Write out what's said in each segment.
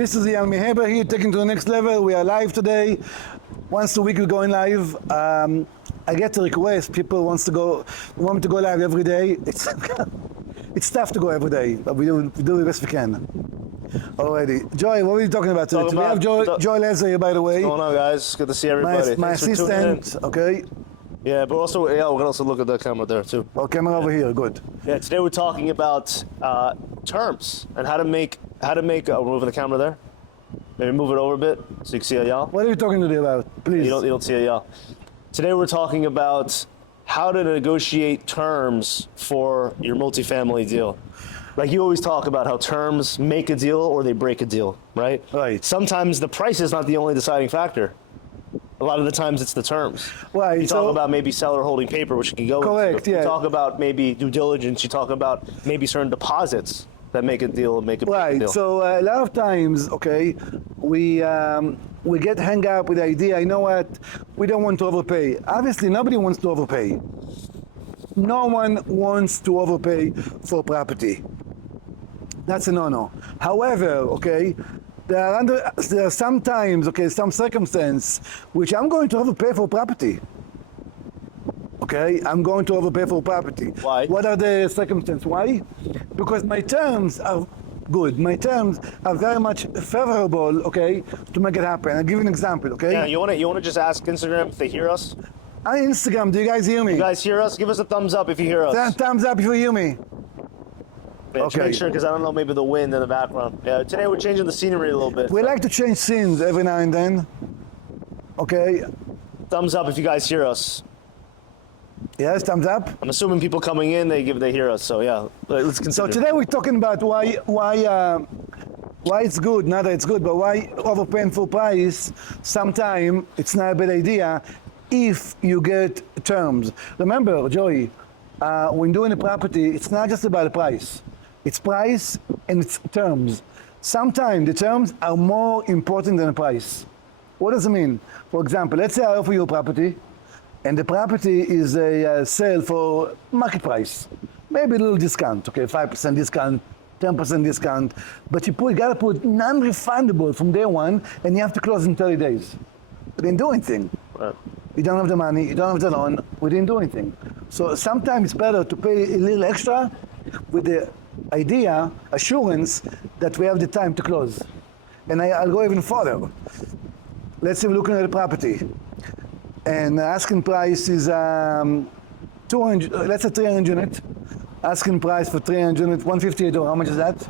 This is Ian Meheber here, taking to the next level. We are live today. Once a week we're going live. I get a request. People want me to go live every day. It's tough to go every day, but we do the best we can. Alrighty. Joy, what are we talking about today? We have Joy Leslie here, by the way. What's going on, guys? Good to see everybody. My assistant, okay? Yeah, but also, we can also look at the camera there, too. Oh, camera over here, good. Yeah, today we're talking about terms and how to make, we're moving the camera there. Maybe move it over a bit so you can see y'all. What are you talking today about, please? You don't see y'all. Today we're talking about how to negotiate terms for your multifamily deal. Like you always talk about how terms make a deal or they break a deal, right? Right. Sometimes the price is not the only deciding factor. A lot of the times it's the terms. Right. You talk about maybe seller holding paper, which you can go correct, into. yeah. You talk about maybe due diligence. You talk about maybe certain deposits that make a deal, make a deal. Right. So a lot of times, okay, we get hung up with the idea, you know what, we don't want to overpay. Obviously, nobody wants to overpay. No one wants to overpay for property. That's a no-no. However, okay, there are sometimes, okay, some circumstance which I'm going to overpay for property. Okay, I'm going to overpay for property. Why? What are the circumstances? Why? Because my terms are good. My terms are very much favorable, okay, to make it happen. I'll give you an example, okay? Yeah, you wanna just ask Instagram if they hear us? On Instagram, do you guys hear me? You guys hear us? Give us a thumbs up if you hear us. Thumbs up if you hear me. Yeah, Okay. Make sure, because I don't know, maybe the wind in the background. Yeah, today we're changing the scenery a little bit. We like to change scenes every now and then. Okay. Thumbs up if you guys hear us. Yes, thumbs up. I'm assuming people coming in, they hear us. So yeah, let's consider. So today we're talking about why it's good, not that it's good, but why overpaying full price, sometimes it's not a bad idea if you get terms. Remember, Joey, when doing a property, it's not just about the price. It's price and it's terms. Sometimes the terms are more important than the price. What does it mean? For example, let's say I offer you a property, and the property is a sale for market price. Maybe a little discount, okay, 5% discount, 10% discount, but you gotta put non-refundable from day one, and you have to close in 30 days. We didn't do anything. Right. You don't have the money, you don't have the loan, we didn't do anything. So sometimes it's better to pay a little extra with the idea, assurance, that we have the time to close. And I'll go even further. Let's say we're looking at a property, and the asking price is 200, let's say 300 unit. Asking price for 300 unit, 158 or how much is that?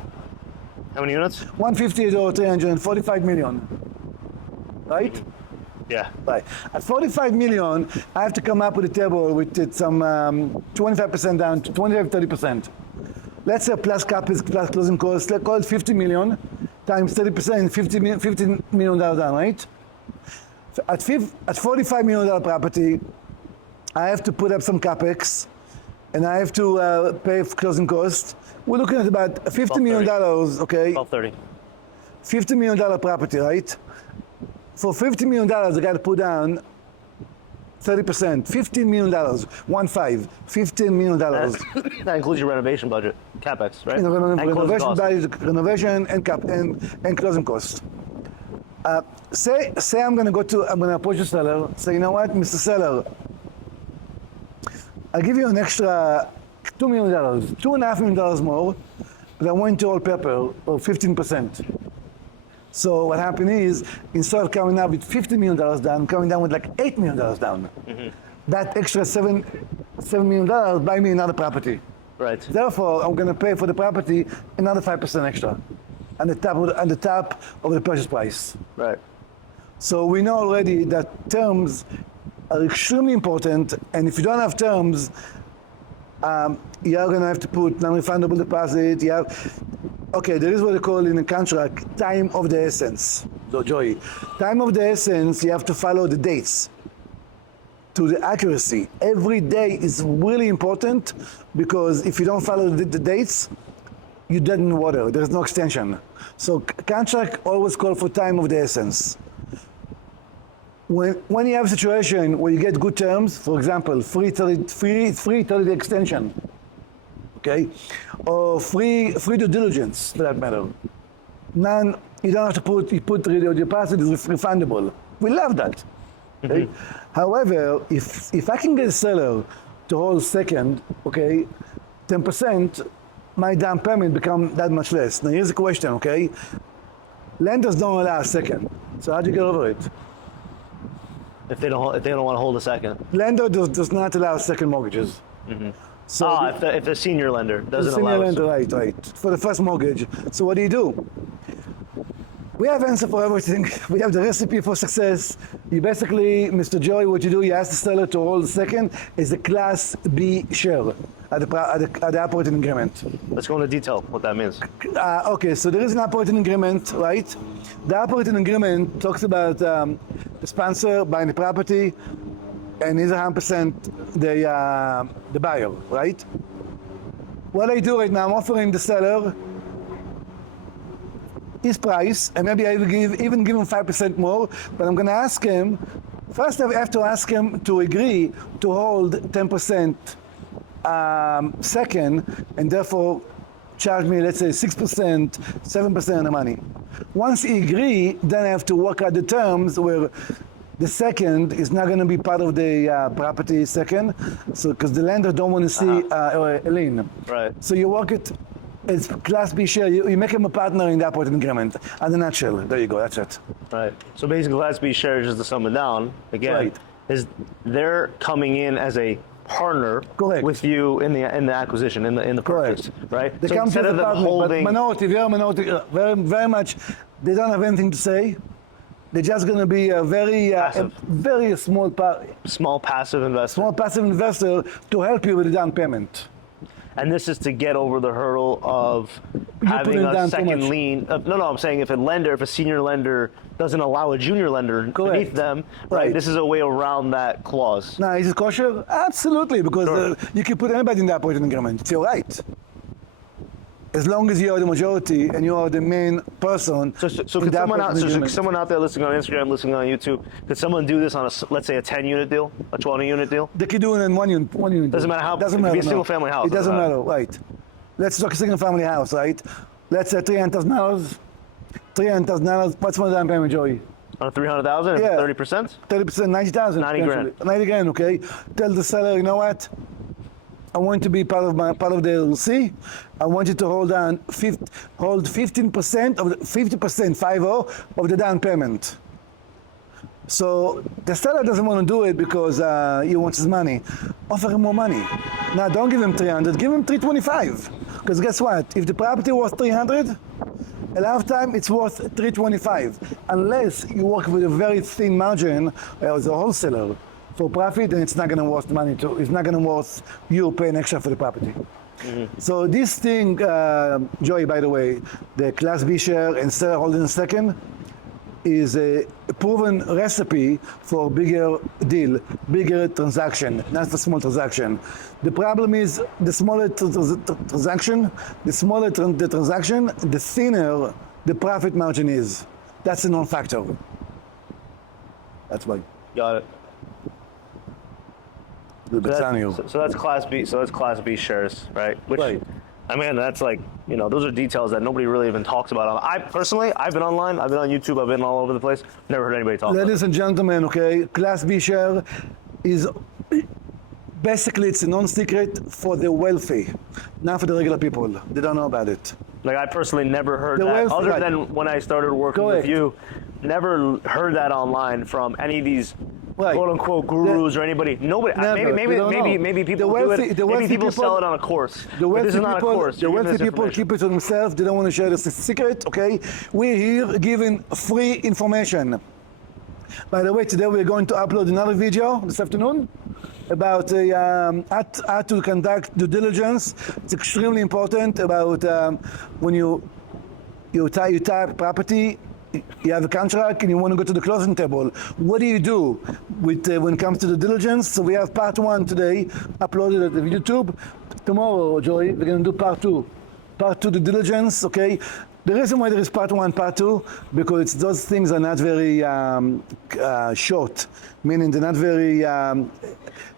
How many units? 158 or 345 million, right? Yeah. Right. At 45 million, I have to come up with a table with some 25% down to 25-30%. Let's say plus CapEx, plus closing costs, let's call it 50 million times 30%, $50 million down, right? At $45 million property, I have to put up some CapEx, and I have to pay for closing costs. We're looking at about $50 million, okay? 12:30. $50 million property, right? For $50 million, I got to put down 30%, $15 million, $15 million. That includes your renovation budget, capex, right? Renovation budget, renovation and closing costs. Say I'm going to approach the seller. Say, you know what, Mr. Seller, I'll give you an extra $2 million, $2.5 million more, but I want you all pepper, or 15%. So what happened is, instead of coming down with $50 million down, I'm coming down with like $8 million down. Mm-hmm. That extra $7 million buy me another property. Right. Therefore, I'm going to pay for the property another 5% extra on the top of the purchase price. Right. So we know already that terms are extremely important, and if you don't have terms, you're going to have to put non-refundable deposit. Okay, there is what they call in a contract time of the essence. So, Joey, time of the essence, you have to follow the dates to the accuracy. Every day is really important, because if you don't follow the dates, you're dead in the water. There's no extension. So contract always call for time of the essence. When you have a situation where you get good terms, for example, free 30-day extension, okay, or free due diligence for that matter, You don't have to put your deposit is refundable. We love that. Okay? However, if I can get a seller to hold second, okay, 10%, my down payment become that much less. Now here's the question, okay? Lenders don't allow a second. So how do you get over it? If they don't want to hold a second. Lender does not allow second mortgages. So if the senior lender doesn't senior allow lender, it. right, for the first mortgage. So what do? We have answer for everything. We have the recipe for success. You basically, Mr. Joey, what you do, you ask the seller to hold the second is a Class B share at the operating agreement. Let's go into detail what that means. Okay, so there is an operating agreement, right? The operating agreement talks about the sponsor buying the property and is 100% the buyer, right? What I do right now, I'm offering the seller his price, and maybe I will even give him 5% more, but I'm gonna ask him, first I have to ask him to agree to hold 10% second, and therefore charge me, let's say 6%, 7% of the money. Once he agree, then I have to work out the terms where the second is not gonna be part of the property second, so because the lender don't wanna see a lien. Right. So you work it, it's Class B share, you make him a partner in the operating agreement. In a nutshell, there you go, that's it. Right. So basically, Class B shares is the sum and down. Again, Right. is they're coming in as a partner Correct. with you in the acquisition, in the purchase, right? They so come instead to of the them partner, holding, but minority, very much, they don't have anything to say. They're just going to be a very small passive investment, small passive investor to help you with the down payment. and this is to get over the hurdle of having putting a down too second much. lien. No, I'm saying if a senior lender doesn't allow a junior lender beneath them, right? This is a way around that clause. Now, is it kosher? Absolutely, because Sure. you can put anybody in the operating agreement. It's your right. As long as you are the majority and you are the main person. So could someone out there listening on Instagram, listening on YouTube, could someone do this on let's say a 10-unit deal, a 20-unit deal? They can do it in one unit. Doesn't matter how. Doesn't it could matter. be a single family house. It doesn't matter, right? Let's talk a single family house, right? Let's say $300,000. $300,000. What's my down payment, Joey? On 300,000, Yeah. 30%. 30%, 90,000. 90 grand. potentially. 90 grand, okay? Tell the seller, you know what? I want to be part of the LLC. I want you to hold 15% of the 50%, 50 of the down payment. So the seller doesn't want to do it because he wants his money. Offer him more money. Now don't give him 300, give him 325. Because guess what? If the property was 300, a lot of time it's worth 325. Unless you work with a very thin margin as a wholesaler for profit, then it's not going to worth money to. It's not going to worth you paying extra for the property. So this thing, Joey, by the way, the Class B share and seller holding a second, is a proven recipe for bigger deal, bigger transaction, not the small transaction. The problem is the smaller transaction, the transaction, the thinner the profit margin is. That's a non-factor. That's why. Got it. So that's Class B. So that's Class B shares, right? Which, Right. I mean, that's like, those are details that nobody really even talks about. I personally, I've been online, I've been on YouTube, I've been all over the place. Never heard anybody talk about it. Ladies and gentlemen, okay, Class B share is basically it's a non-secret for the wealthy, not for the regular people. They don't know about it. Like, I personally never heard The that, wealthy, other right. than when I started working Correct. with you. Never heard that online from any of these Right. quote unquote gurus or anybody. Nobody. Never. They don't know. Maybe people The wealthy- do it. the Maybe wealthy people people- sell it on a course. The But wealthy this is not a people, course. the You're giving wealthy this people information. keep it to themselves. They don't want to share the secret. Okay, we're here giving free information. By the way, today we're going to upload another video this afternoon about how to conduct due diligence. It's extremely important about when you type property. You have a contract and you want to go to the closing table. What do you do with when it comes to the diligence? So we have part 1 today, uploaded at the YouTube. Tomorrow, Joey, we're going to do part 2. Part 2, the diligence, okay? The reason why there is part 1, part 2, because those things are not very short, meaning they're not very,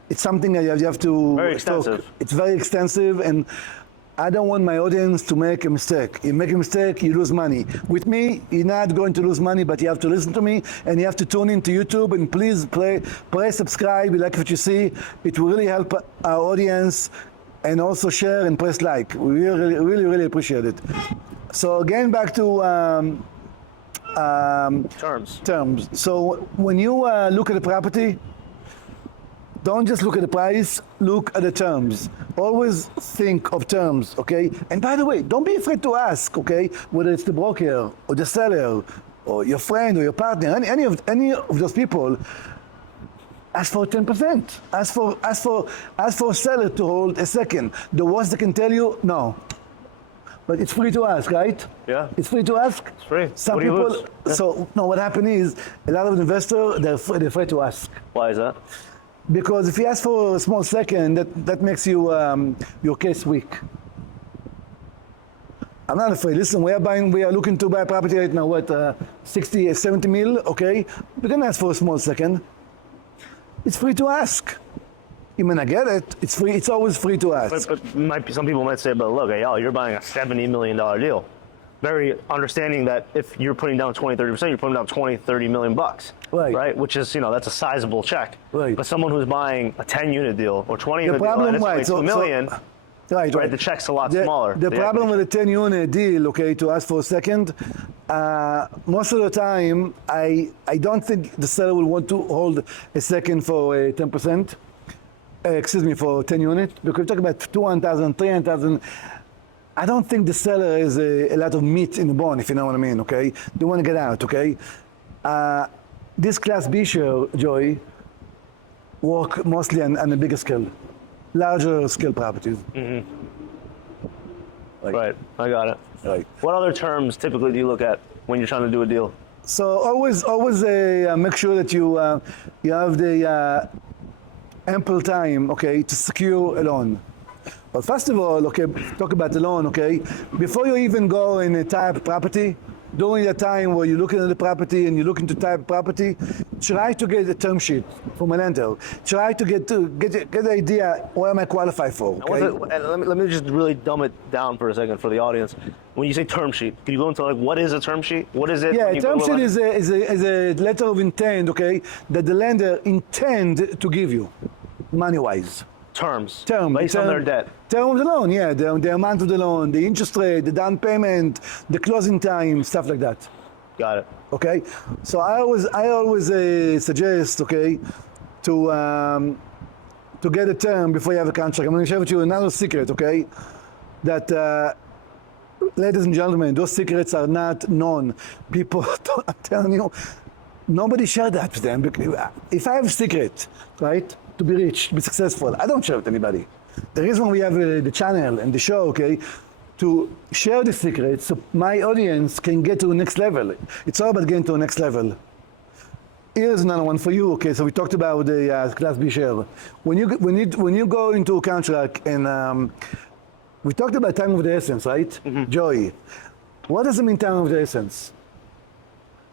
it's something that you have to... Very extensive. It's very extensive, and I don't want my audience to make a mistake. You make a mistake, you lose money. With me, you're not going to lose money, but you have to listen to me and you have to tune into YouTube and please press subscribe, like what you see. It will really help our audience, and also share and press like. We really appreciate it. So again, back to terms. So when you look at the property, don't just look at the price, look at the terms. Always think of terms, okay? And by the way, don't be afraid to ask, okay? Whether it's the broker or the seller or your friend or your partner, any of those people, ask for 10%. Ask for a seller to hold a second. The worst they can tell you, no. But it's free to ask, right? Yeah. It's free to ask. It's free. Some What do you people. lose? Yeah. So no, what happened is a lot of investors they're afraid to ask. Why is that? Because if you ask for a small second, that makes you your case weak. I'm not afraid. Listen, we are looking to buy a property right now. What 60, 70 mil? Okay, we can ask for a small second. It's free to ask. You may not get it. It's free. It's always free to ask. But some people might say, but look, hey, you're buying a $70 million deal. Very understanding that if you're putting down 20, 30%, you're putting down 20, 30 million bucks. Right. Which is, that's a sizable check. Right. But someone who's buying a 10 unit deal or 20 unit deal, and it's only 2 million, Right. the check's a lot smaller. The problem with a 10 unit deal, okay, to ask for a second, most of the time, I don't think the seller will want to hold a second for 10%. For 10 unit, because we're talking about 200,000, 300,000. I don't think the seller has a lot of meat in the bone, if you know what I mean, okay? They want to get out, okay? This Class B share, Joey, work mostly on a bigger scale, larger scale properties. Mm-hmm. Right, I got it. Right. What other terms typically do you look at when you're trying to do a deal? So always make sure that you have the ample time, okay, to secure a loan. But first of all, okay, talk about the loan, okay? Before you even go and type property, during the time where you're looking at the property and you're looking to type property, try to get a term sheet from a lender. Try to get the idea what am I qualified for, okay? Let me just really dumb it down for a second for the audience. When you say term sheet, can you go into what is a term sheet? What is it? Yeah, a term sheet is a letter of intent, okay, that the lender intend to give you, money-wise. Terms. Term. Based on their debt. Term of the loan, yeah. The amount of the loan, the interest rate, the down payment, the closing time, stuff like that. Got it. Okay? So I always suggest, okay, to get a term before you have a contract. I'm going to share with you another secret, okay? That, ladies and gentlemen, those secrets are not known. People, I'm telling you, nobody share that with them. If I have a secret, right, to be rich, to be successful, I don't share it with anybody. The reason we have the channel and the show, okay, to share the secrets so my audience can get to the next level. It's all about getting to the next level. Here's another one for you, okay? So we talked about the Class B share. When you go into a contract and we talked about time of the essence, right? Mm-hmm. Joy. What does it mean, time of the essence?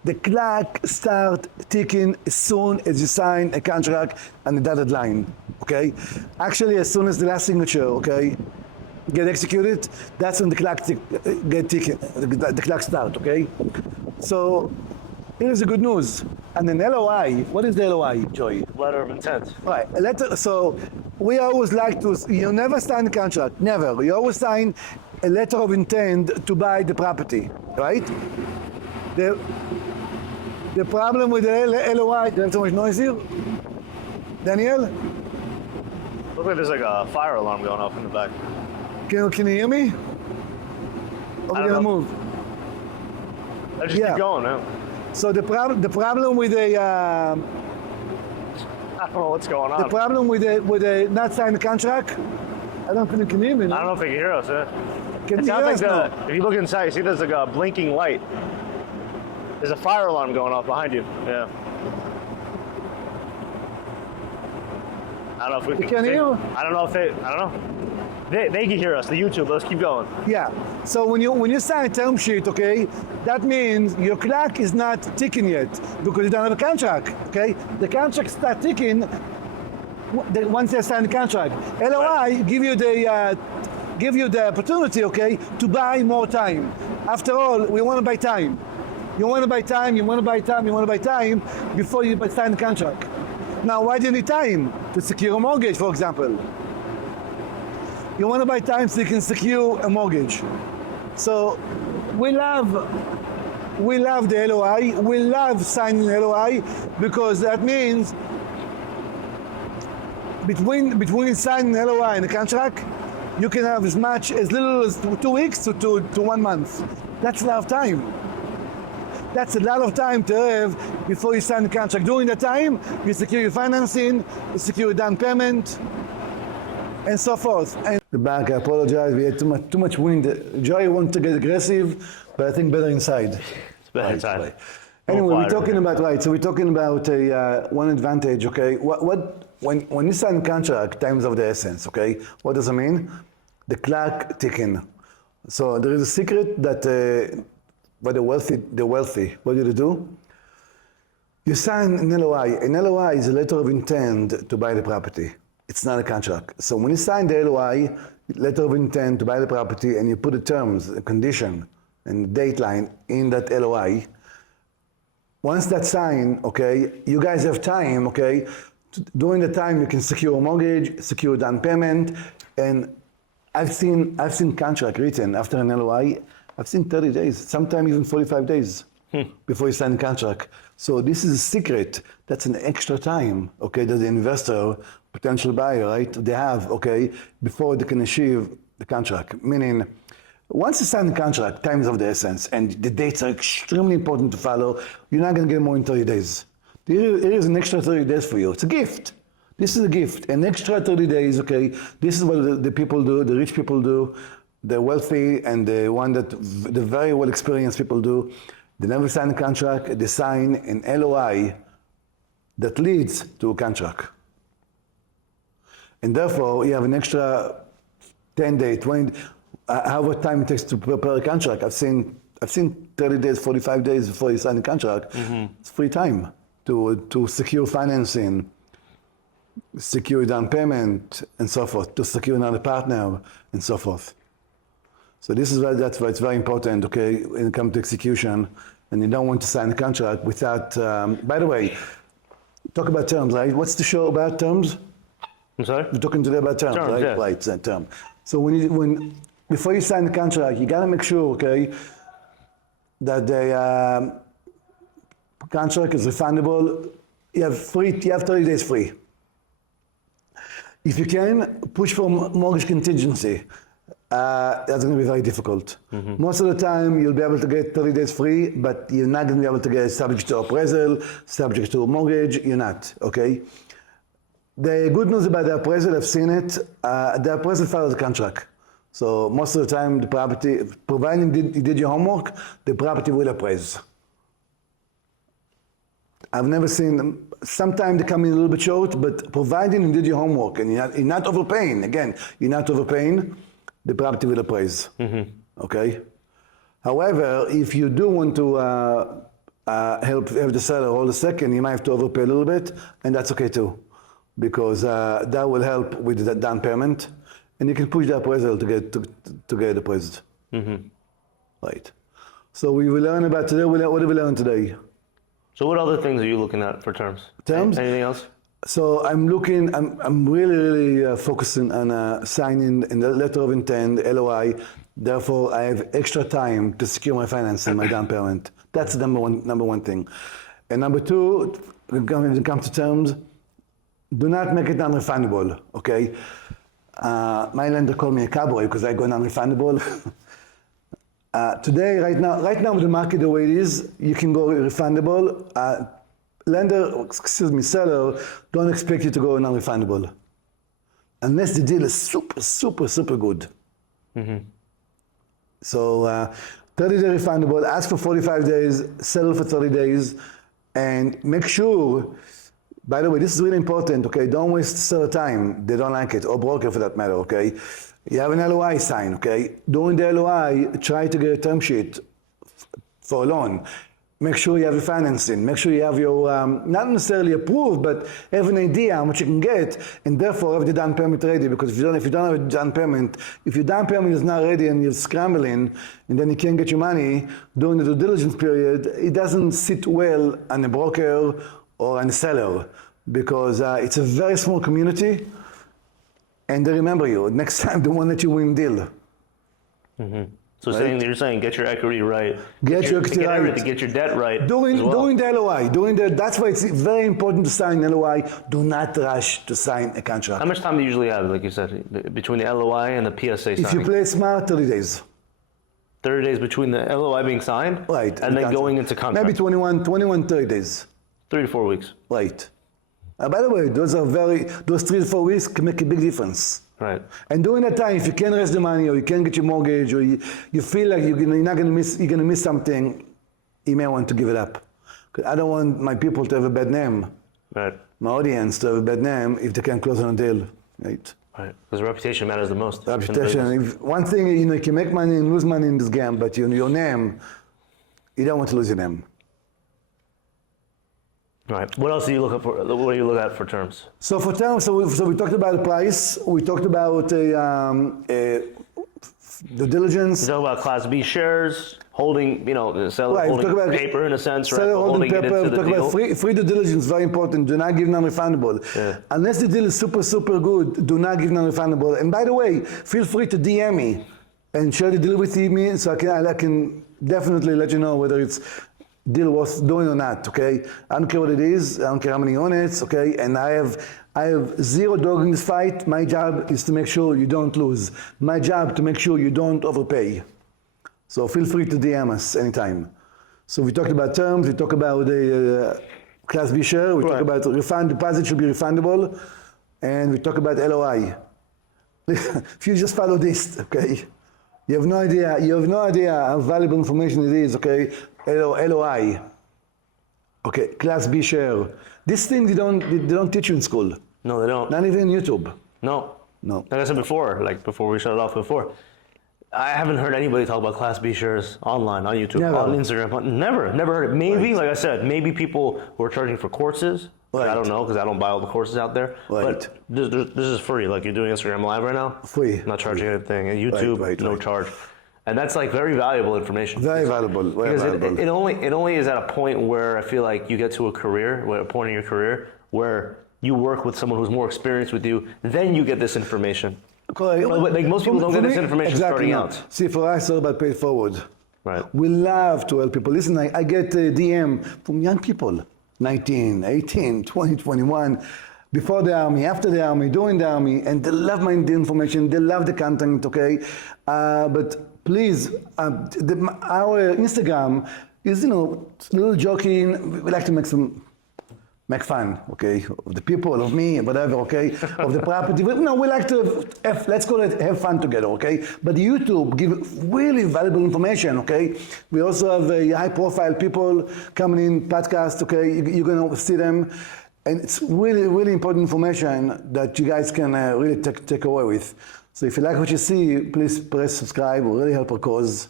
The clock starts ticking as soon as you sign a contract on the dotted line, okay? Actually, as soon as the last signature, okay, get executed, that's when the clock get ticking, the clock start, okay? So here's the good news. And then LOI, what is the LOI, Joey? Letter of intent. All right, so we always like to, you never sign a contract, never. You always sign a letter of intent to buy the property, right? The problem with the LOI, do you have so much noise here? Daniel? Looks like there's like a fire alarm going off in the back. Can you hear me? Or we're gonna move? Let's just keep going, man. So the problem with the I don't know what's going on. the problem with the not signing the contract, I don't think you can hear me. No? I don't know if they can hear us. Can It you sounds hear like us? No? if you look inside, you see there's like a blinking light. There's a fire alarm going off behind you. Yeah. I don't know if we can hear you? I don't know if they. I don't know. They can hear us. The YouTube. Let's keep going. Yeah. So when you sign a term sheet, okay, that means your clock is not ticking yet because you don't have a contract. Okay, the contract starts ticking once you sign the contract. LOI give you the give you the opportunity, okay, to buy more time. After all, we want to buy time. You want to buy time, you want to buy time, you want to buy time before you sign the contract. Now, why do you need time? To secure a mortgage, for example. You want to buy time so you can secure a mortgage. So we love the LOI, we love signing the LOI, because that means between signing the LOI and the contract, you can have as little as 2 weeks to 1 month. That's a lot of time. That's a lot of time to have before you sign the contract. During that time, you secure your financing, you secure your down payment, and so forth. And the bank, I apologize, we had too much wind. Joy wanted to get aggressive, but I think better inside. It's better inside. Anyway, we're talking about, right, so we're talking about one advantage, okay? When you sign a contract, time is of the essence, okay? What does it mean? The clock ticking. So there is a secret that by the wealthy, what do they do? You sign an LOI. An LOI is a letter of intent to buy the property. It's not a contract. So when you sign the LOI, letter of intent to buy the property, and you put the terms, the condition, and the date line in that LOI, once that's signed, okay, you guys have time, okay, during the time you can secure a mortgage, secure down payment, and I've seen contract written after an LOI. I've seen 30 days, sometimes even 45 days before you sign the contract. So this is a secret. That's an extra time, okay, that the investor, potential buyer, right, they have, okay, before they can achieve the contract. Meaning, once you sign the contract, time is of the essence, and the dates are extremely important to follow. You're not going to get more than 30 days. Here is an extra 30 days for you. It's a gift. This is a gift. An extra 30 days, okay, this is what the people do, the rich people do, the wealthy and the one that the very well experienced people do. They never sign a contract, they sign an LOI that leads to a contract. And therefore, you have an extra 10 days, 20, however time it takes to prepare a contract. I've seen 30 days, 45 days before you sign a contract. It's free time to secure financing, secure down payment, and so forth, to secure another partner, and so forth. So that's why it's very important, okay, when it comes to execution, and you don't want to sign a contract without, by the way, talk about terms, right? What's the show about terms? I'm sorry? We're talking today about terms, right? Yeah. Right, it's a term. So before you sign the contract, you gotta make sure, okay, that the contract is refundable. You have 30 days free. If you can, push for mortgage contingency. That's going to be very difficult. Most of the time, you'll be able to get 30 days free, but you're not going to be able to get subject to appraisal, subject to a mortgage. You're not, okay? The good news about the appraisal, I've seen it, the appraisal follows the contract. So most of the time, the property, providing you did your homework, the property will appraise. I've never seen them. Sometimes they come in a little bit short, but providing you did your homework and you're not overpaying, again, you're not overpaying, the property will appraise, okay? However, if you do want to help the seller hold a second, you might have to overpay a little bit, and that's okay too, because that will help with the down payment, and you can push the appraisal to get appraised, right? So we will learn about today. What did we learn today? So what other things are you looking at for terms? Terms? Anything else? So I'm really focusing on signing in the letter of intent, LOI. Therefore, I have extra time to secure my financing, my down payment. That's the number one thing. And number two, when it comes to terms, do not make it non-refundable, okay? My lender called me a cowboy because I go non-refundable. Today, right now with the market the way it is, you can go refundable. Seller, don't expect you to go non-refundable. Unless the deal is super good. So 30-day refundable, ask for 45 days, settle for 30 days, and make sure, by the way, this is really important, okay? Don't waste seller time. They don't like it, or broker for that matter, okay? You have an LOI sign, okay? During the LOI, try to get a term sheet for a loan. make sure you have your financing, make sure you have your, not necessarily approved, but have an idea how much you can get, and therefore have the down payment ready, because if you don't have a down payment, if your down payment is not ready and you're scrambling, and then you can't get your money during the due diligence period, it doesn't sit well on a broker or on a seller, because it's a very small community, and they remember you. Next time, they won't let you win deal. Mm-hmm. So you're saying get your equity right, get your equity right, everything, get your debt right. Doing the LOI, that's why it's very important to sign LOI. Do not rush to sign a contract. How much time do you usually have, like you said, between the LOI and the PSA signing? If you play smart, 30 days. 30 days between the LOI being signed, right, and then going into contract. Maybe 30 days. 3 to 4 weeks. Right. By the way, those 3 to 4 weeks can make a big difference. Right. And during that time, if you can't raise the money, or you can't get your mortgage, or you feel like you're gonna miss something, you may want to give it up. 'Cause I don't want my people to have a bad name. Right. My audience to have a bad name if they can't close on a deal. Right. Right. Because reputation matters the most. Reputation. One thing, you can make money and lose money in this game, but your name, you don't want to lose your name. Right. What else do you look for? What do you look at for terms? So for terms, so we talked about the price. We talked about the diligence. You talk about Class B shares, holding, the seller Right, holding about paper in a sense, right? Seller holding Holding paper. it We into the talk deal. about free due diligence. Very important. Do not give non-refundable. Yeah. Unless the deal is super good, do not give non-refundable. And by the way, feel free to DM me and share the deal with me, so I can definitely let you know whether it's deal worth doing or not, okay? I don't care what it is, I don't care how many units, okay? And I have zero dog in this fight. My job is to make sure you don't lose. My job to make sure you don't overpay. So feel free to DM us anytime. So we talked about terms, we talked about the Class B share, we talked about deposit should be refundable, and we talked about LOI. If you just follow this, okay? You have no idea how valuable information it is, okay? LOI, okay, Class B share. These things they don't teach you in school. No, they don't. Not even YouTube. No. No. Like I said before, before we shut it off before, I haven't heard anybody talk about Class B shares online, on YouTube, Never. on Instagram. Never heard it. Maybe, like I said, maybe people who are charging for courses. Right. I don't know, because I don't buy all the courses out there. Right. But this is free. Like you're doing Instagram Live right now. Free. Not charging anything. And YouTube, no charge. And that's very valuable information. Very valuable. Because it only is at a point where I feel like you get to a point in your career where you work with someone who's more experienced with you, then you get this information. Correct. Like most people don't get this information starting out. See, for us, it's all about pay it forward. Right. We love to help people. Listen, I get a DM from young people, 19, 18, 20, 21, before the army, after the army, during the army, and they love the information, they love the content, okay? But please, our Instagram is, a little joking. We like to make fun, okay, of the people, of me, whatever, okay, of the property. We like to, let's call it, have fun together, okay? But YouTube give really valuable information, okay? We also have high-profile people coming in, podcast, okay? You're gonna see them. And it's really, really important information that you guys can really take away with. So if you like what you see, please press subscribe. It will really help our cause.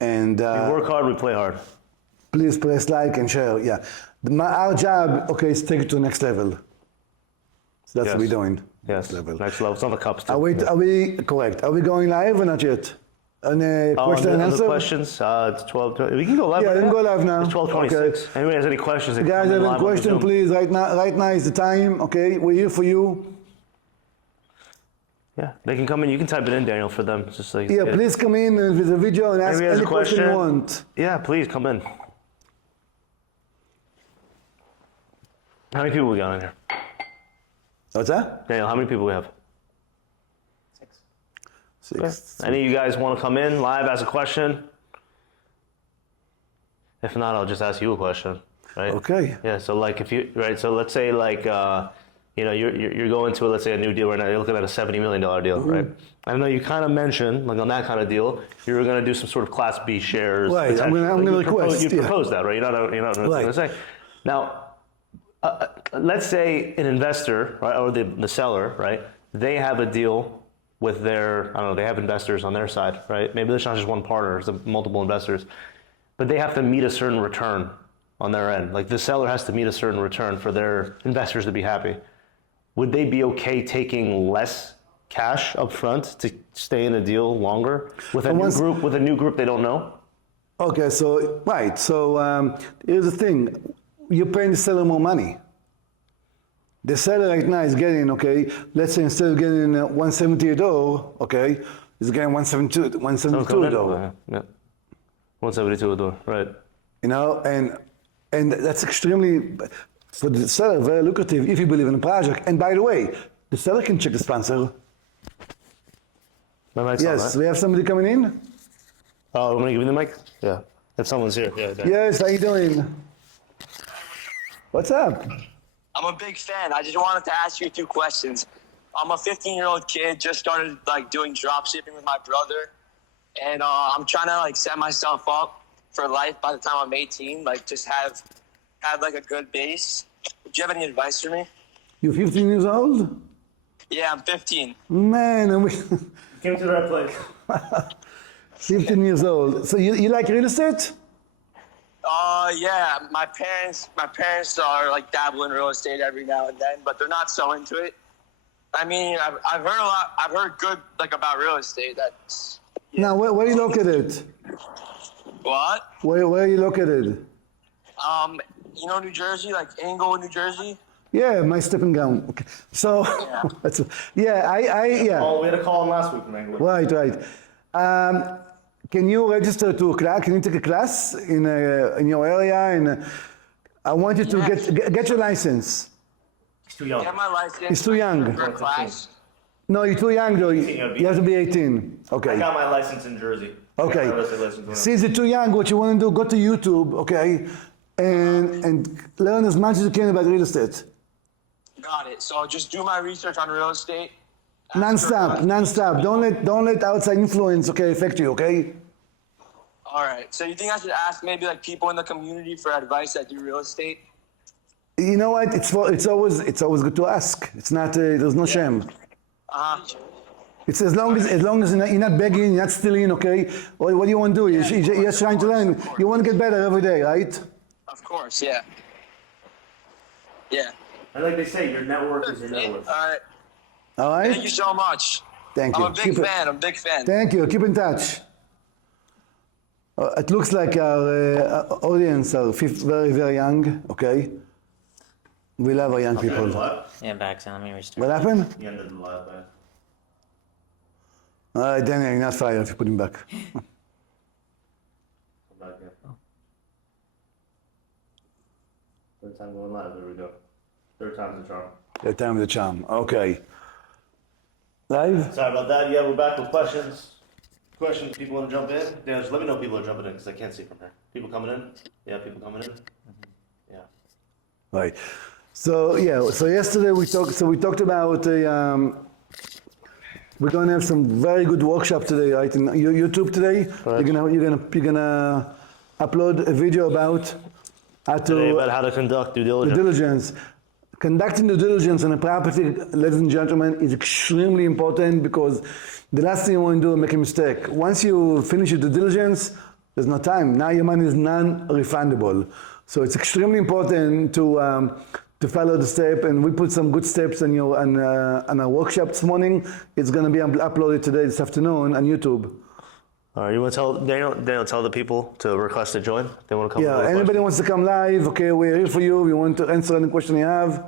And We work hard, we play hard. Please press like and share. Yeah, our job, okay, is to take it to the next level. So that's what we're doing. Yes, next level. It's on the cups too. Are we correct? Are we going live or not yet? On question and answer? Questions, it's 12. We can go live. Yeah, we can go live now. It's 12:26. Okay. Anybody has any questions? If you guys have any question, please. Right now is the time. Okay, we're here for you. Yeah, they can come in. You can type it in, Daniel, for them. Just like Please come in with a video and ask any question you want. Yeah, please come in. How many people we got in here? What's that? Daniel, how many people we have? Six. Any of you guys want to come in live, ask a question? If not, I'll just ask you a question, right? Okay. Yeah. So so let's say you're going to let's say a new deal right now. You're looking at a $70 million deal, right? I know you kind of mentioned on that kind of deal, you were going to do some sort of Class B shares. Right. I'm going to request. You propose that, right? You're not going to say. Now, let's say an investor, right, or the seller, right? They have a deal with they have investors on their side, right? Maybe there's not just one partner, there's multiple investors. but they have to meet a certain return on their end. Like the seller has to meet a certain return for their investors to be happy. Would they be okay taking less cash up front to stay in a deal longer with a new group they don't know? Okay, so right. So here's the thing: you're paying the seller more money. The seller right now is getting, okay, let's say instead of getting 170 a door, okay, he's getting 172 a door. Yeah, 172 a door, right? You know, and that's extremely for the seller very lucrative if you believe in the project. And by the way, the seller can check the sponsor. My mic's Yes, on, right? we have somebody coming in. Oh, I'm gonna give you the mic. Yeah, if someone's here. Yeah. Yes, how you doing? What's up? I'm a big fan. I just wanted to ask you 2 questions. I'm a 15-year-old kid, just started like doing drop shipping with my brother, and I'm trying to like set myself up for life by the time I'm 18. Like just have like a good base. Do you have any advice for me? You're 15 years old? Yeah, I'm 15. Man, and we Came to the right place. 15 years old. So you like real estate? Yeah. My parents are like dabbling in real estate every now and then, but they're not so into it. I mean, I've heard a lot. I've heard good like about real estate. That's Now, where are you located? what? Where are you located? You know, New Jersey, like Englewood, New Jersey. Yeah, my stepping down. Okay. So, that's, yeah. Oh, we had a call in last week from England. Right. Can you register to a class? Can you take a class in your area? And I want you to get your license. He's too young. Get my license. He's too young. For a class. No, you're too young though. You have to be 18. I Okay. got my license in Jersey. Okay. Since you're too young, what you want to do, go to YouTube, okay, and learn as much as you can about real estate. Got it. So just do my research on real estate. Non-stop. Don't let outside influence, okay, affect you, okay? All right. So you think I should ask maybe like people in the community for advice that do real estate? You know what? It's always good to ask. It's not. There's no shame. It's as long as you're not begging, you're not stealing, okay? What do you want to do? You're just trying to learn. You want to get better every day, right? Of course. Yeah. Yeah. And like they say, your network is your net worth. All right. All right. Thank you so much. Thank you. I'm a big fan. Thank you. Keep in touch. It looks like our audience are very, very young, okay? We love our young people. Yeah, back so let me restart. What happened? The end of the live, man. All right, Daniel, you're not fired if you put him back. Come back here. Third time going live. There we go. Third time's the charm. Third time the charm. Okay. Live? Sorry about that. Yeah, we're back with questions. Questions. People want to jump in? Yeah, just let me know if people are jumping in because I can't see from here. People coming in? Yeah, people coming in. Yeah. Right. So yesterday we talked about we're going to have some very good workshop today, right? In YouTube today, Right. you're gonna upload a video about Today about how to conduct due due diligence. diligence. Conducting due diligence on a property, ladies and gentlemen, is extremely important because the last thing you want to do is make a mistake. Once you finish your due diligence, there's no time. Now your money is non-refundable. So it's extremely important to follow the step, and we put some good steps on our workshop this morning. It's going to be uploaded today, this afternoon, on YouTube. All right, you want to tell Daniel, tell the people to request to join? They want to come. Yeah, with a anybody wants to come live, okay, we're here for you. We want to answer any question you have.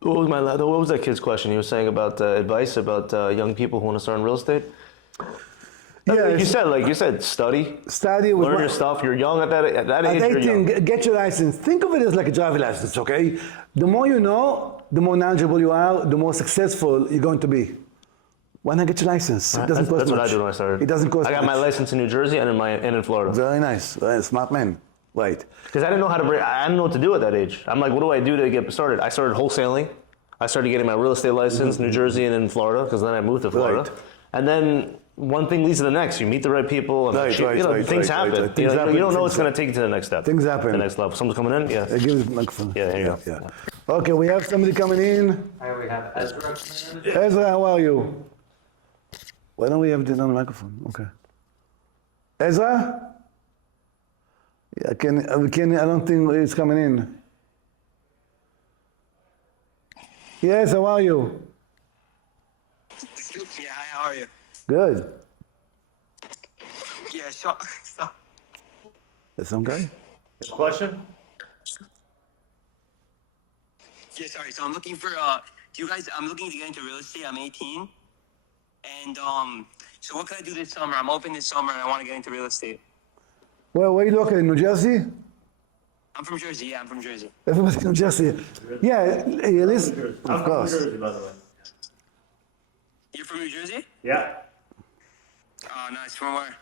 What was that kid's question? He was saying about advice about young people who want to start in real estate. Yeah, You said, study, with learn your stuff. You're young at that age. At You're 18, young. get your license. Think of it as like a driver license, okay? The more you know, the more knowledgeable you are, the more successful you're going to be. Why not get your license? It doesn't cost That's much. what I did when I started. It doesn't cost I got much. my license in New Jersey and in Florida. Very nice. Very smart man. Right. Because I didn't know how to I didn't know what to do at that age. I'm like, what do I do to get started? I started wholesaling. I started getting my real estate license in New Jersey and in Florida because then I moved to Florida. Right. And then one thing leads to the next. You meet the right people. And things happen. You don't know what's going to take you to the next step. Things happen. The next level. Someone's coming in? Yeah. Give us the microphone. Yeah, here you go. Yeah. Okay, we have somebody coming in. Here we have Ezra. Ezra, how are you? Why don't we have this on the microphone? Okay. Ezra? Yeah, I don't think it's coming in. Yes, how are you? Yeah, hi, how are you? Good. Yeah, so That's some guy? Question? yeah, sorry. So I'm looking for I'm looking to get into real estate. I'm 18. And so what can I do this summer? I'm open this summer and I want to get into real estate. Well, where are you located? New Jersey? I'm from Jersey. Yeah, I'm from Jersey. Everybody's in New Jersey. Yeah, listen. Of course. Jersey, by the way. You're from New Jersey? Yeah. Oh, nice. From where?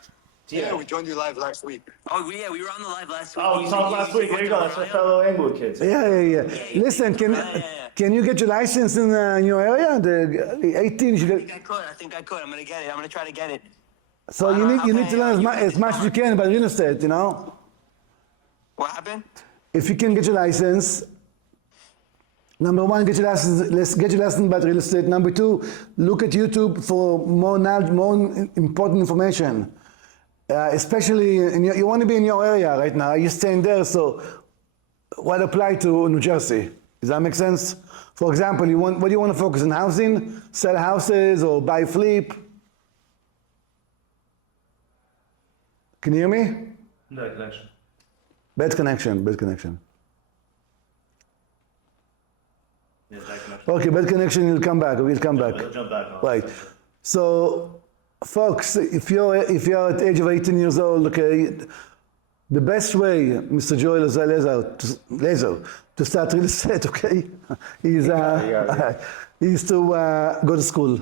Yeah, we joined you live last week. Oh, yeah, we were on the live last week. Oh, you saw it last week. There you go. That's my fellow Englewood kids. Yeah. Listen, can you get your license in your area? The 18, you should get, I think I could. I'm going to get it. I'm going to try to get it. so you need to learn as much as you can about real estate, you know? What happened? If you can get your license, number one, get your license. Let's get your license about real estate. Number two, look at YouTube for more knowledge, more important information. Especially you want to be in your area right now. You're staying there, so what apply to New Jersey? Does that make sense? For example, what do you want to focus on? Housing, sell houses, or buy flip? Can you hear me? No connection. Bad connection. Yeah, bad connection. Okay, bad connection. We'll come back. We'll jump back on. Right. So, folks, if you're at the age of 18 years old, okay, the best way, Mr. Joel Laser, to start real estate, okay, is to go to school.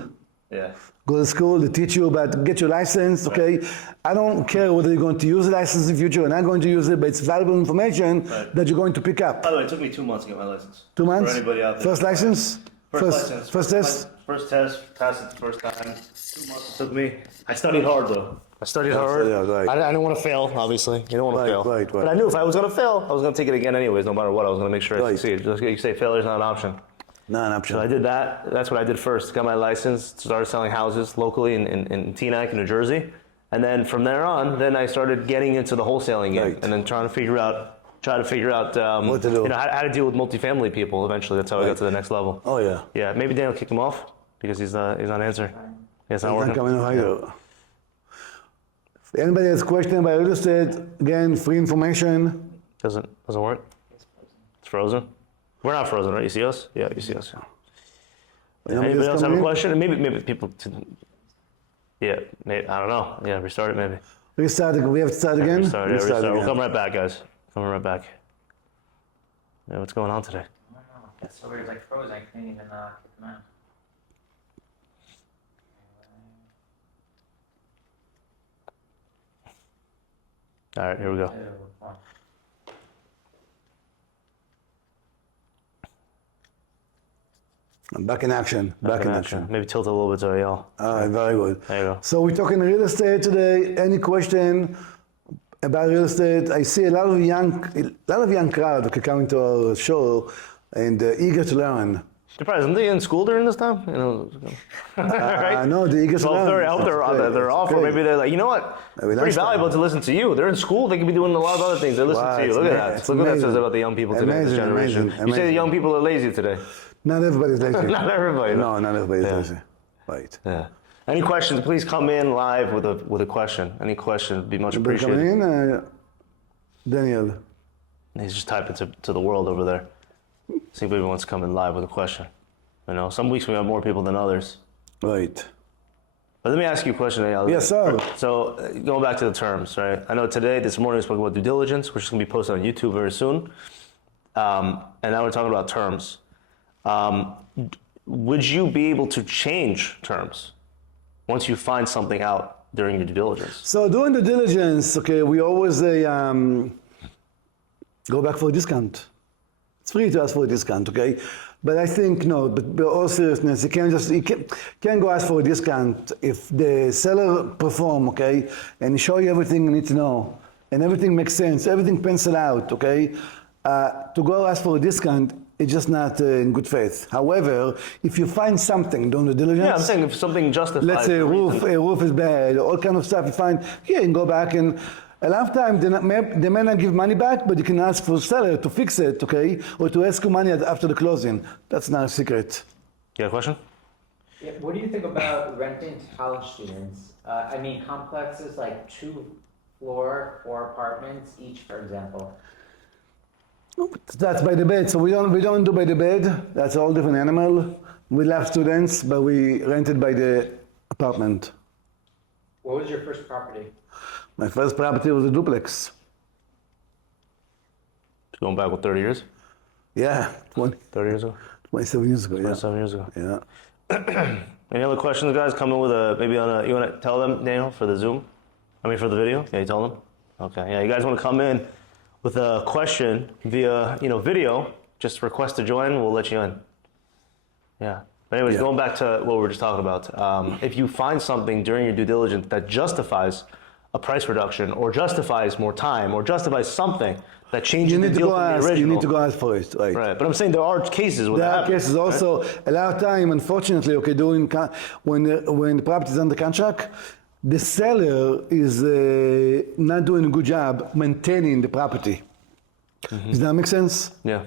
Yeah. Go to school, they teach you about, get your license, okay? I don't care whether you're going to use the license in the future or not going to use it, but it's valuable information that you're going to pick up. By the way, it took me 2 months to get my license. 2 months? For anybody out there. First license? License. First test? First test, passed it the first time. 2 months it took me. I studied hard though. I studied hard. Yeah, right. I didn't want to fail, obviously. You don't want to fail. Right. But I knew if I was going to fail, I was going to take it again anyways, no matter what. I was going to make sure I succeed. Just like you say, failure's not an option. Not an option. So I did that. That's what I did first. Got my license, started selling houses locally in Teaneck, New Jersey. And then from there on, then I started getting into the wholesaling game. Right. And then trying to figure out what to do. You know, how to deal with multifamily people eventually. That's how I got to the next level. Oh, yeah. Yeah, maybe Daniel kicked him off because he's not answering. It's not He's working. not coming over here. If anybody has a question about real estate, again, free information. Doesn't work. It's frozen. We're not frozen, right? You see us? Yeah, you see us. Anybody else have a question? Maybe people. Yeah, maybe, I don't know. Yeah, restart it maybe. Restart. We have to start again. Restart. Restart We'll again. come right back, guys. Coming right back. Yeah, what's going on today? I don't know. That's so weird. It's like frozen. I can't even kick them out. All right, here we go. I'm back in action. Back in action. Maybe tilt a little bit so y'all. All right, very good. There you go. So we're talking real estate today. Any question about real estate? I see a lot of young crowd who coming to our show and eager to learn. Surprised, aren't they in school during this time? You know, right? No, they're eager to learn. I hope they're off, or maybe they're like, you know what? Maybe Pretty next time. valuable to listen to you. They're in school. They could be doing a lot of other things. They listen to you. Look at that. Look what that says about the young people today, this generation. You say the young people are lazy today. Not everybody's lazy. Not everybody. No, not everybody's lazy. Right. Yeah. Any questions? Please come in live with a question. Any question would be much Everybody coming appreciated. in? Daniel. He's just typing to the world over there. See if anyone wants to come in live with a question. You know, some weeks we have more people than others. Right. But let me ask you a question, Eyal. Yes, sir. So going back to the terms, right? I know this morning we spoke about due diligence, which is going to be posted on YouTube very soon. And now we're talking about terms. Would you be able to change terms once you find something out during your due diligence? So during the diligence, okay, we always go back for a discount. It's free to ask for a discount, okay? But I think no. But all seriousness, you can't go ask for a discount if the seller perform, okay, and show you everything you need to know, and everything makes sense, everything pencil out, okay. To go ask for a discount, it's just not in good faith. However, if you find something during the diligence, Yeah, I'm saying if something justifies. let's say the reason. a roof is bad, all kind of stuff you find, yeah, you can go back and a lot of time they may not give money back, but you can ask for the seller to fix it, okay, or to ask you money after the closing. That's not a secret. You got a question? Yeah, what do you think about renting to college students? I mean, complexes like 2-floor, 4 apartments each, for example. That's by the bed, so we don't do by the bed. That's a whole different animal. We love students, but we rent it by the apartment. What was your first property? My first property was a duplex. Going back with 30 years? Yeah, 30 years ago? 27 years ago. Yeah. 27 years ago. Yeah. Any other questions, guys? Come in with maybe on a, you want to tell them, Daniel, for the Zoom? I mean, for the video? Yeah, you tell them? Okay, yeah, you guys want to come in with a question via, video, just request to join, we'll let you in. Yeah. But anyways, Yeah. going back to what we were just talking about, if you find something during your due diligence that justifies a price reduction or justifies more time or justifies something that changes You the need to deal go from the ask. original. You need to go ask for it, right? Right, but I'm saying there are cases where There that are happens, cases right? also. A lot of time, unfortunately, okay, when the property is under contract, the seller is not doing a good job maintaining the property. Does that make sense? Yeah.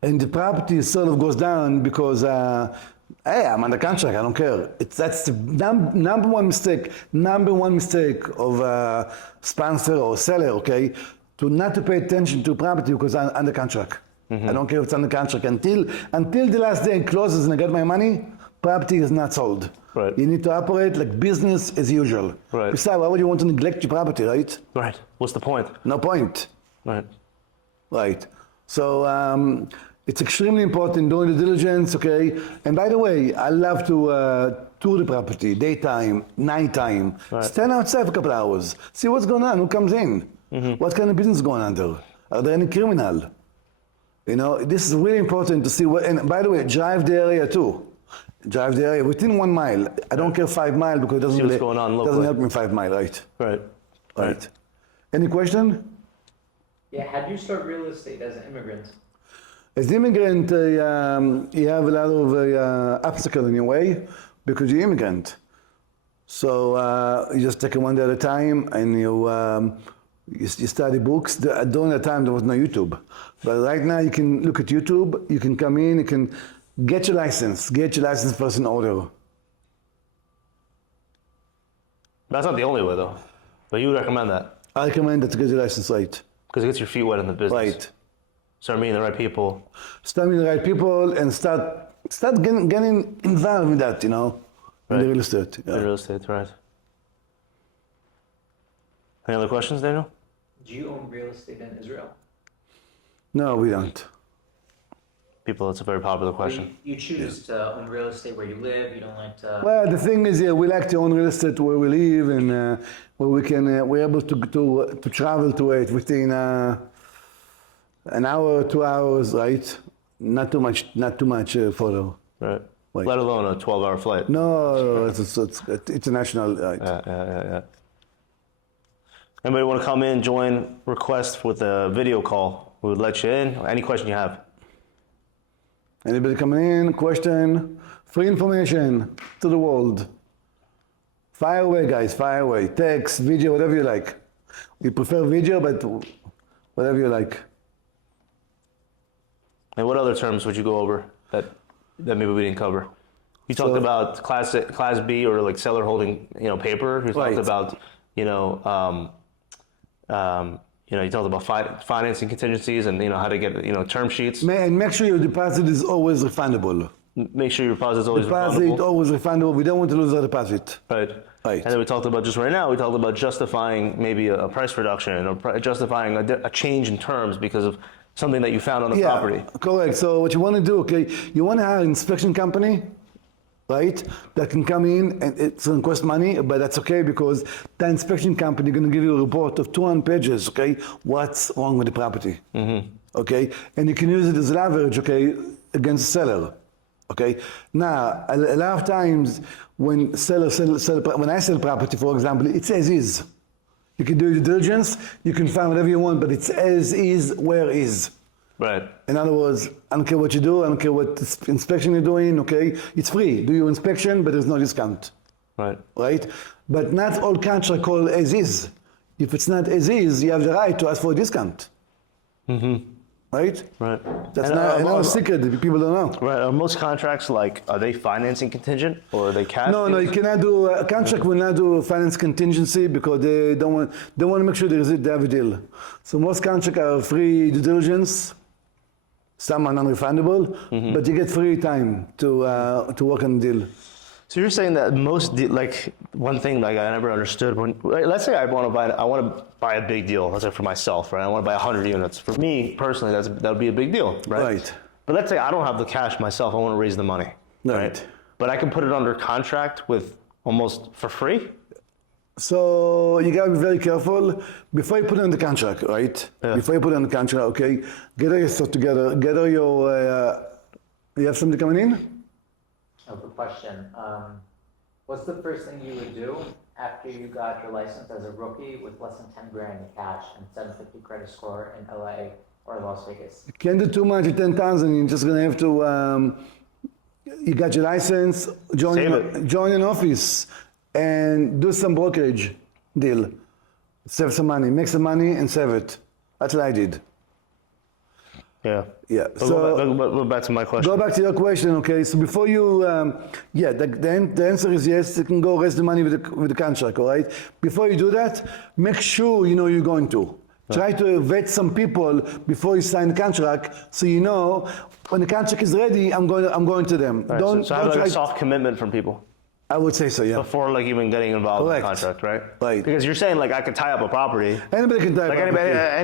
And the property sort of goes down because, hey, I'm under contract, I don't care. That's the number one mistake of a sponsor or seller, okay, not to pay attention to property because I'm under contract. I don't care if it's under contract. Until the last day it closes and I get my money, property is not sold. Right. You need to operate like business as usual. Right. Besides, why would you want to neglect your property, right? Right. What's the point? No point. Right. Right. So it's extremely important doing the diligence, okay? And by the way, I love to tour the property, daytime, nighttime. Right. Stand outside for a couple hours. See what's going on, who comes in. What kind of business going on there? Are there any criminal? This is really important to see what, and by the way, drive the area too. Drive the area within 1 mile. I don't care 5 miles because it doesn't, See what's going on locally. doesn't help me 5 miles, right? Right. Right. Any question? Yeah, how do you start real estate as an immigrant? As an immigrant, you have a lot of obstacles in your way because you're immigrant. So you just take it one day at a time and you study books. During that time, there was no YouTube. But right now, you can look at YouTube, you can come in, you can get your license first in order. That's not the only way, though. But you would recommend that I recommend that to get your license right. because it gets your feet wet in the business. Right. Start meeting the right people. Start meeting the right people and start getting involved with that, in Right. the real estate. Yeah. In real estate, right. Any other questions, Daniel? Do you own real estate in Israel? No, we don't. People, it's a very popular Or question. you choose to own real estate where you live, you don't like to... Well, the thing is, we like to own real estate where we live and where we're able to travel to it within an hour, 2 hours, right? Not too much further. Right. Right. Let alone a 12-hour flight. No, it's international, right? Yeah. Anybody want to come in, join, request with a video call? We would let you in. Any question you have. Anybody coming in, question, free information to the world. Fire away, guys, fire away. Text, video, whatever you like. We prefer video, but whatever you like. And what other terms would you go over that maybe we didn't cover? You talked about class B or like seller holding, paper. You talked Right. about, you talked about financing contingencies and how to get term sheets. And make sure your deposit is always refundable. Make sure your deposit is always Deposit refundable. always refundable. We don't want to lose our deposit. Right. Right. And then we talked about just right now. We talked about justifying maybe a price reduction or justifying a change in terms because of something that you found on the property. Correct. So what you want to do, okay, you want to have an inspection company, right, that can come in and it's going to cost money, but that's okay because the inspection company is going to give you a report of 200 pages, okay, what's wrong with the property, okay, and you can use it as leverage, okay, against the seller, okay. Now, a lot of times when when I sell property, for example, it's as is. You can do due diligence, you can find whatever you want, but it's as is, where is. Right. In other words, I don't care what you do, I don't care what inspection you're doing, okay? It's free. Do your inspection, but there's no discount, Right. right? But not all contracts call as is. If it's not as is, you have the right to ask for a discount. Right? Right. That's And, not another secret that people don't know. Right. Are most contracts are they financing contingent or are they cash? No, you deals? cannot do a contract will not do finance contingency because they want to make sure they have a deal. So most contracts are free due diligence. Some are non-refundable, but you get free time to work on the deal. So you're saying that one thing like I never understood when let's say I want to buy a big deal, let's say for myself, right? I want to buy 100 units. For me personally, that would be a big deal, right? Right. But let's say I don't have the cash myself. I want to raise the money, Right. But I can put it under contract with almost for free. So you gotta be very careful before you put it on the contract, right? Yeah. Before you put it on the contract, okay, gather your stuff together, gather your, you have somebody coming in? I have a question. What's the first thing you would do after you got your license as a rookie with less than 10 grand in cash and 750 credit score in LA or Las Vegas? Can't do too much at 10,000, you're just gonna have to, you got your license, join an office and do some brokerage deal. Save some money, make some money and save it. That's what I did. Yeah. Yeah. But So go back to my question. go back to your question, okay? So before you, the answer is yes. You can go raise the money with the contract, all right? Before you do that, make sure you know you're going to. Try to vet some people before you sign the contract, so you know when the contract is ready. I'm going to them. Right, so have like a soft commitment from people I would say so, yeah. before like even getting involved in the Correct. contract, right? Right. Because you're saying like I could tie up a property. Anybody can type. Like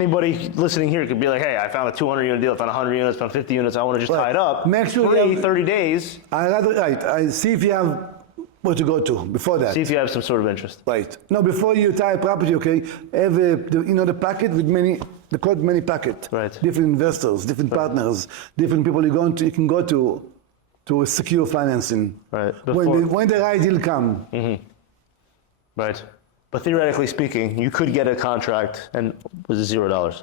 anybody listening here could be like, hey, I found a 200 unit deal, I found 100 units, found 50 units, I want to just tie it up. Make sure free, you have- 30 days. I see if you have where to go to before that. See if you have some sort of interest. Right. No, before you tie a property, okay, have the packet with they call it many packet. Right. Different investors, different partners, different people you can go to secure financing. Right. When the right deal come. Right. But theoretically speaking, you could get a contract and was it $0?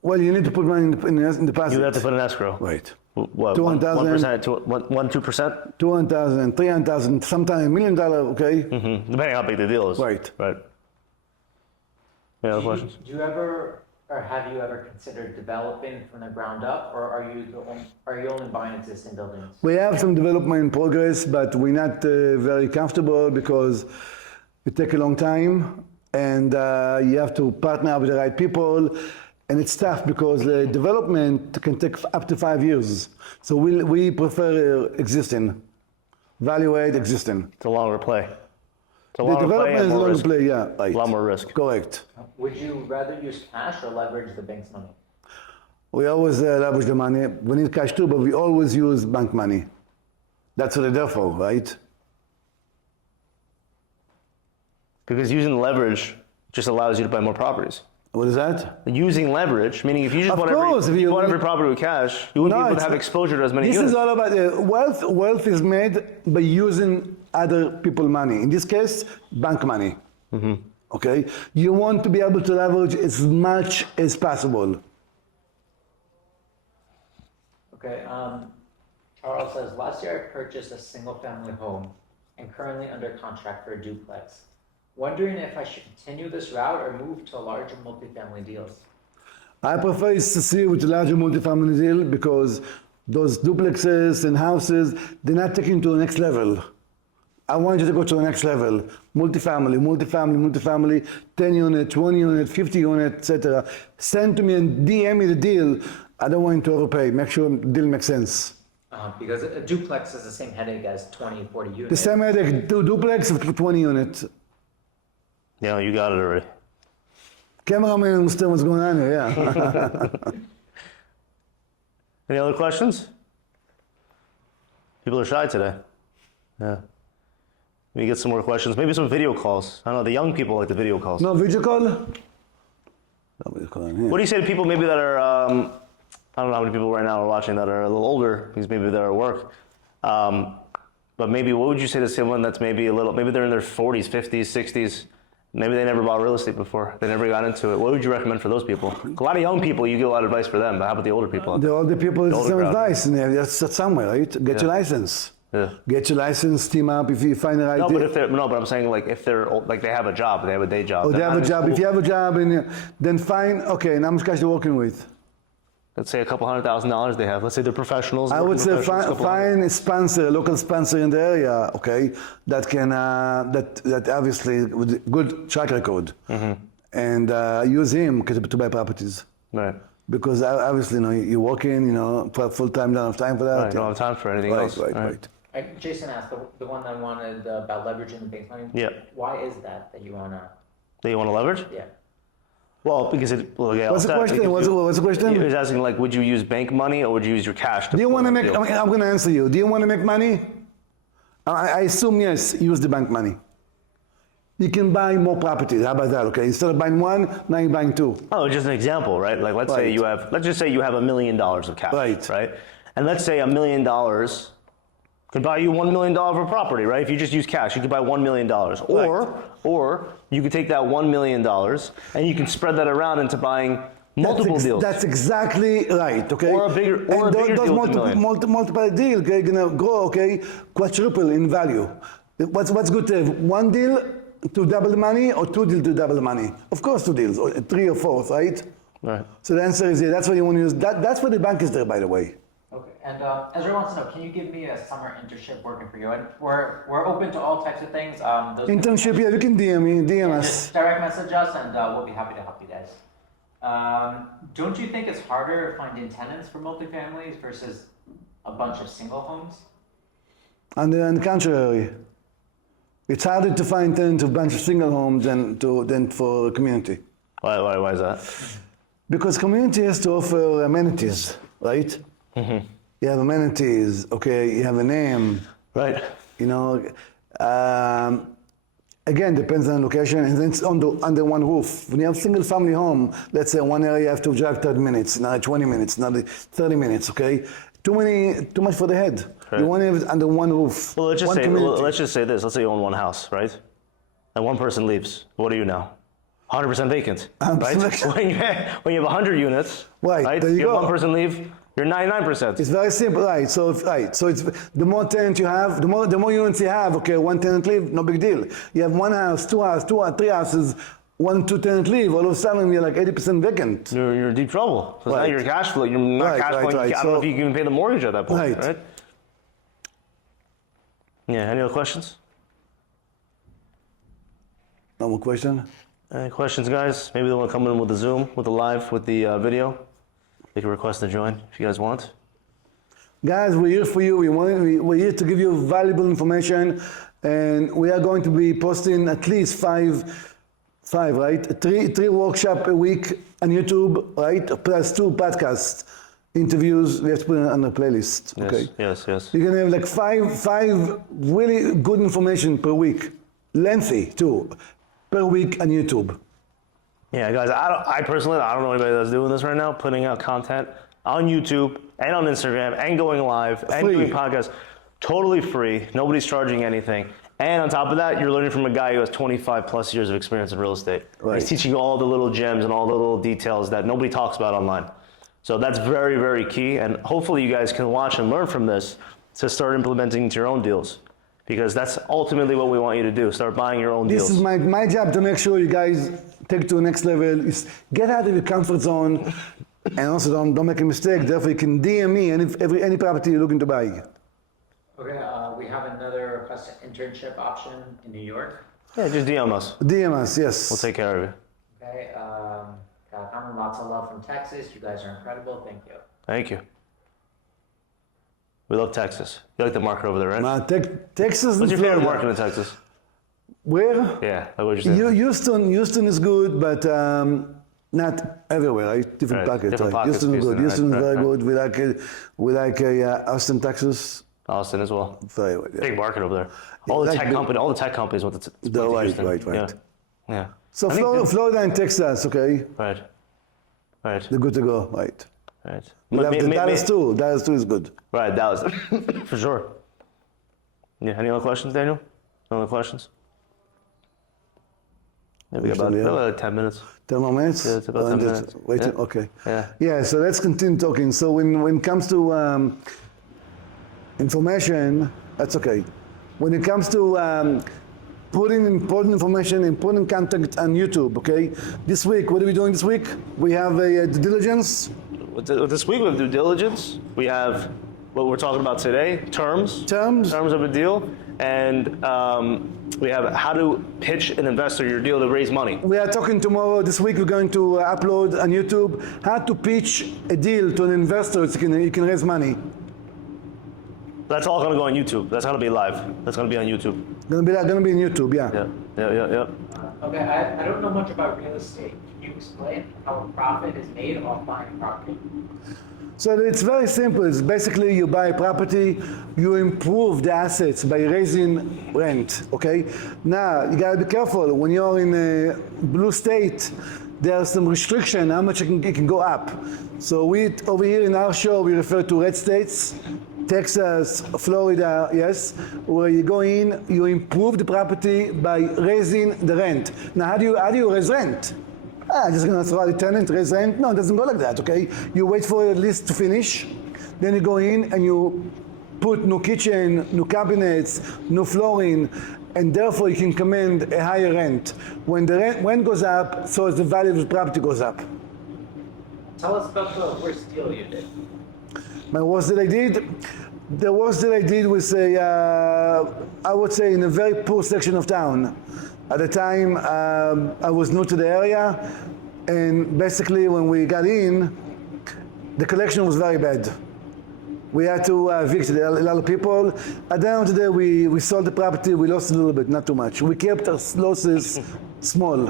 Well, you need to put money in the deposit. You have to put an escrow. Right. What? 200,000. 1%, 2%? 200,000, 300,000, sometimes $1 million, okay? Depending on how big the deal is. Right. Right. Any other questions? Do you ever, or have you ever considered developing from the ground up, or are you only buying existing buildings? We have some development in progress, but we're not very comfortable because it takes a long time and you have to partner with the right people. And it's tough because the development can take up to 5 years. So we prefer existing, value add existing. It's a longer play. It's a The longer play development and is a more longer risk. play, yeah. Right. A lot more risk. Correct. Would you rather use cash or leverage the bank's money? We always leverage the money. We need cash too, but we always use bank money. That's what they're there for, right? Because using leverage just allows you to buy more properties. What is that? Using leverage, meaning if you just Of bought course, every, if you you- bought every property with cash, you wouldn't be able to have exposure to as many This units. is all about wealth. Wealth is made by using other people's money. In this case, bank money. Okay? You want to be able to leverage as much as possible. Okay, Charles says, last year I purchased a single family home and currently under contract for a duplex. Wondering if I should continue this route or move to larger multifamily deals. I prefer to see with a larger multifamily deal because those duplexes and houses, they're not taken to the next level. I want you to go to the next level. Multifamily, 10 unit, 20 unit, 50 unit, etc. Send to me and DM me the deal. I don't want you to overpay. Make sure the deal makes sense. Because a duplex is the same headache as 20, 40 units. The same headache, duplex of 20 units. Yeah, you got it already. Cameraman understand what's going on here, yeah. Any other questions? People are shy today. Yeah. Maybe get some more questions. Maybe some video calls. I don't know, the young people like the video calls. No video call? No video call in here. What do you say to people maybe that are, I don't know how many people right now are watching that are a little older, because maybe they're at work. But maybe what would you say to someone that's maybe they're in their 40s, 50s, 60s, Maybe they never bought real estate before. They never got into it. What would you recommend for those people? A lot of young people, you get a lot of advice for them, but how about the older people? The older people is older some crowd. advice, and that's somewhere, right? Get your license. Yeah. Get your license, team up if you find the right. No, but I'm saying like if they're like they have a job, they have a day job. Oh, they they're have not a in job. school. If you have a job, then fine. Okay, and how much cash they're working with? Let's say a couple $100,000 they have. Let's say they're professionals. I would working say professionals, couple hundred. find a sponsor, a local sponsor in the area, okay, that can that obviously with good track record, and use him to buy properties. Right. Because obviously, you're working, full time, don't have time for that. Right. Don't have time for anything else. Right. Jason asked the one that wanted about leveraging the bank money. Yeah. Why is that you wanna? That you want to leverage? Yeah. Well, because What's the question? What's the question? He was asking like, would you use bank money or would you use your cash? Do you want to make? I'm going to answer you. Do you want to make money? I assume yes. Use the bank money. You can buy more properties. How about that? Okay, instead of buying one, now you're buying two. Oh, just an example, right? Like let's just say you have $1 million of cash, right? And let's say $1 million could buy you $1 million of a property, right? If you just use cash, you could buy $1 million. Or you could take that $1 million and you can spread that around into buying multiple deals. That's exactly right, okay? Or a bigger deal with $1 million. Multiple deals, okay, gonna grow, okay, quadruple in value. What's good to have? One deal to double the money or two deals to double the money? Of course, two deals, or three or four, right? Right. So the answer is yeah, that's what you want to use. That's what the bank is there, by the way. Okay, and Ezra wants to know, can you give me a summer internship working for you? And we're open to all types of things. Internship, yeah, you can DM us. Just direct message us, and we'll be happy to help you guys. Don't you think it's harder finding tenants for multifamilies versus a bunch of single homes? On the contrary, it's harder to find tenants of a bunch of single homes than for a community. Why is that? Because community has to offer amenities, right? Mm-hmm. You have amenities, okay, you have a name. Right. Again, depends on location, and then it's under one roof. When you have single family home, let's say one area you have to drive 30 minutes, another 20 minutes, another 30 minutes, okay? Too much for the head. Right. You want to have it under one roof. Well, let's just say this. Let's say you own one house, right? And one person leaves. What are you now? 100% vacant, right? When you have 100 units, right? There you have go. one person leave, you're 99%. It's very simple, right? So it's the more tenants you have, the more units you have. Okay, one tenant leave, no big deal. You have one house, two houses, three houses, 1-2 tenant leave. All of a sudden you're like 80% vacant. You're in deep trouble. So now your cash flow, you're not cash flowing. Right. I don't know if you can even pay the mortgage at that point, Right. right? Yeah. Any other questions? No more question? Any questions, guys? Maybe they want to come in with the Zoom, with the live, with the video. They can request to join if you guys want. Guys, we're here for you. We're here to give you valuable information, and we are going to be posting at least five, right? Three workshops a week on YouTube, right? Plus 2 podcast interviews. We have to put it on the playlist. Yes, Okay. Yes. You're gonna have like five really good information per week, lengthy too, per week on YouTube. Yeah, guys, I personally don't know anybody that's doing this right now, putting out content on YouTube and on Instagram and going live and doing podcasts totally free. Nobody's charging anything. And on top of that, you're learning from a guy who has 25 plus years of experience in real estate. Right. He's teaching you all the little gems and all the little details that nobody talks about online. So that's very, very key. And hopefully you guys can watch and learn from this to start implementing into your own deals. Because that's ultimately what we want you to do. Start buying your own deals. This is my job to make sure you guys take it to the next level. Is get out of your comfort zone, and also don't make a mistake. Therefore, you can DM me any property you're looking to buy. Okay, we have another request internship option in New York. Yeah, just DM us. DM us, yes. We'll take care of you. Okay, lots of love from Texas. You guys are incredible. Thank you. Thank you. We love Texas. You like the market over there, right? Texas. What's your favorite market in Texas? Where? Yeah, like what you said. Houston is good, but not everywhere. Right? Different pockets. Different right? pockets. Houston is good. Houston is very right. good. We like Austin, Texas. Austin as well. Very good. Yeah. Big market over there. All the tech companies want to. Right. Yeah. So Florida and Texas, okay? Right. They're good to go, right? Right. We have Dallas too. Dallas too is good. Right, Dallas, for sure. Yeah. Any other questions, Daniel? No other questions? Yeah, we got about 10 minutes. 10 more minutes? Yeah, it's about 10 minutes. Waiting, Yeah. okay. Yeah. Yeah, so let's continue talking. So when it comes to information, that's okay. When it comes to putting important information, important content on YouTube, okay? This week, what are we doing this week? We have a diligence. This week we have due diligence. We have what we're talking about today, terms of a deal, and we have how to pitch an investor your deal to raise money. We are talking tomorrow. This week we're going to upload on YouTube how to pitch a deal to an investor so you can raise money. That's all going to go on YouTube. That's going to be live. That's going to be on YouTube. Gonna be in YouTube, yeah. Yeah. Okay, I don't know much about real estate. Can you explain how a profit is made off buying property? So it's very simple. It's basically you buy a property, you improve the assets by raising rent, okay? Now, you gotta be careful. When you're in a blue state, there's some restriction how much it can go up. So over here in our show, we refer to red states, Texas, Florida, yes, where you go in, you improve the property by raising the rent. Now, how do you raise rent? Just gonna throw out the tenant, raise rent? No, it doesn't go like that, okay? You wait for a list to finish, then you go in and you put new kitchen, new cabinets, new flooring, and therefore you can command a higher rent. When the rent goes up, so as the value of the property goes up. Tell us about the worst deal you did. My worst that I did? The worst that I did was I would say in a very poor section of town. At the time, I was new to the area, and basically when we got in, the collection was very bad. We had to evict a lot of people. At the end of the day, we sold the property, we lost a little bit, not too much. We kept our losses small.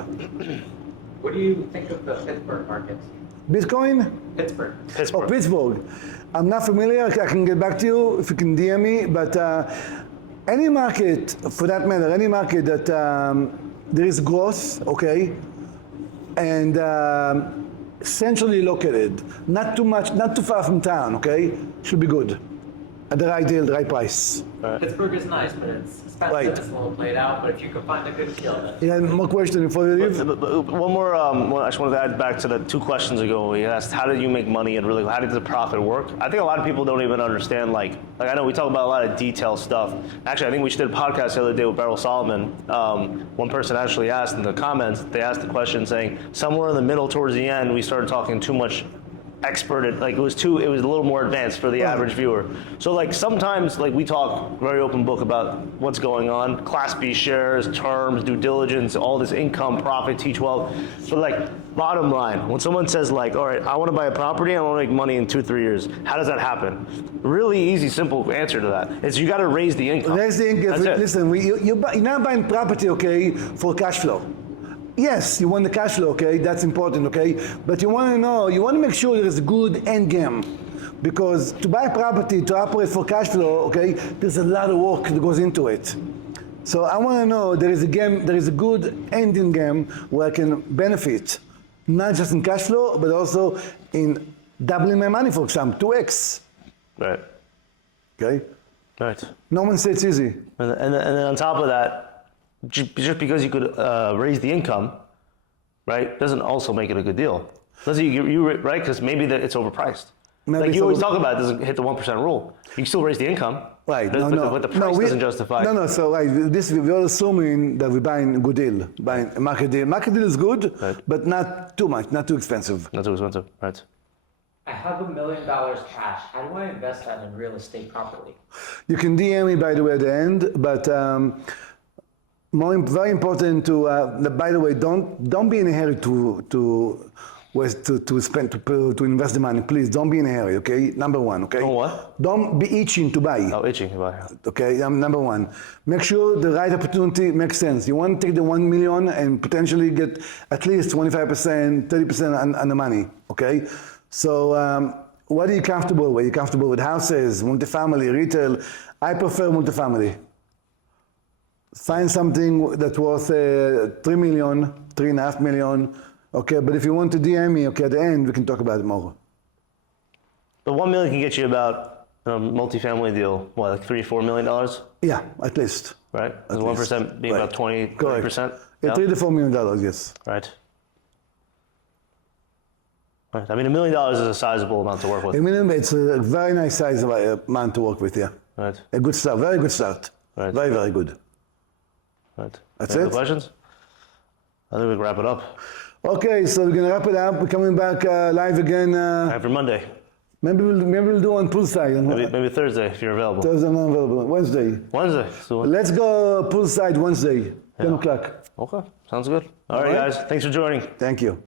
What do you think of the Pittsburgh market? Bitcoin? Pittsburgh. Oh, Pittsburgh. I'm not familiar. I can get back to you if you can DM me. But any market, for that matter, any market that there is growth, okay, and centrally located, not too much, not too far from town, okay, should be good. At the right deal, the right price. Pittsburgh is nice, but it's expensive. Right. It's a little played out. But if you could find a good deal, then Yeah, more question before you leave? One more, I just wanted to add back to the 2 questions ago. We asked, how did you make money and really, how did the profit work? I think a lot of people don't even understand, like I know we talk about a lot of detailed stuff. Actually, I think we just did a podcast the other day with Beryl Solomon. One person actually asked in the comments, they asked the question saying, somewhere in the middle towards the end, we started talking too much expert, like it was a little more advanced for the average viewer. So like sometimes like we talk very open book about what's going on, Class B shares, terms, due diligence, all this income, profit, T12. So like bottom line, when someone says like, all right, I want to buy a property, I want to make money in 2-3 years, how does that happen? Really easy, simple answer to that is you got to raise the income. Raise the income. Listen, you're not buying property, okay, for cash flow. Yes, you want the cash flow, okay? That's important, okay? But you want to make sure there is a good end game. Because to buy property, to operate for cash flow, okay, there's a lot of work that goes into it. So I want to know there is a good ending game where I can benefit, not just in cash flow, but also in doubling my money, for example, 2x. Right. Okay? Right. No one says it's easy. And then on top of that, just because you could raise the income, right, doesn't also make it a good deal. Doesn't you right? Because maybe it's overpriced. Maybe like you always talk about, it doesn't hit the 1% rule. You can still raise the income, right? But the price doesn't justify. No. So right, we're assuming that we're buying a good deal, buying a market deal. Market deal is good, right, but not too much, not too expensive. Not too expensive, right? I have $1 million cash. How do I invest that in real estate properly? You can DM me, by the way, at the end, but. Very important to. By the way, don't be in a hurry to invest the money. Please don't be in a hurry. Okay, number one. Okay. Don't what? Don't be itching to buy. Oh, itching to buy. Okay, number one. Make sure the right opportunity makes sense. You want to take the 1 million and potentially get at least 25%, 30% on the money. Okay, so. What are you comfortable with? Are you comfortable with houses, multifamily, retail? I prefer multifamily. Find something that's worth 3 million, 3.5 million. Okay, but if you want to DM me, okay, at the end, we can talk about it more. The 1 million can get you about a multifamily deal, what, like $3-4 million? Yeah, at least. Right? And 1% being right. about 20%? Yeah. $3 to $4 million, yes. Right. Right. I mean, $1 million is a sizable amount to work with. I mean, it's a very nice size of a man to work with, yeah. Right. A good start, very good start. Right. Very, very good. Right. That's Any it? other questions? I think we can wrap it up. Okay, so we're gonna wrap it up. We're coming back live again. After Monday. Maybe we'll do on poolside. Maybe Thursday if you're available. Thursday, I'm not available. Wednesday. Wednesday. So, Let's go poolside Wednesday, 10 o'clock. okay. Sounds good. All right, right. guys. Thanks for joining. Thank you.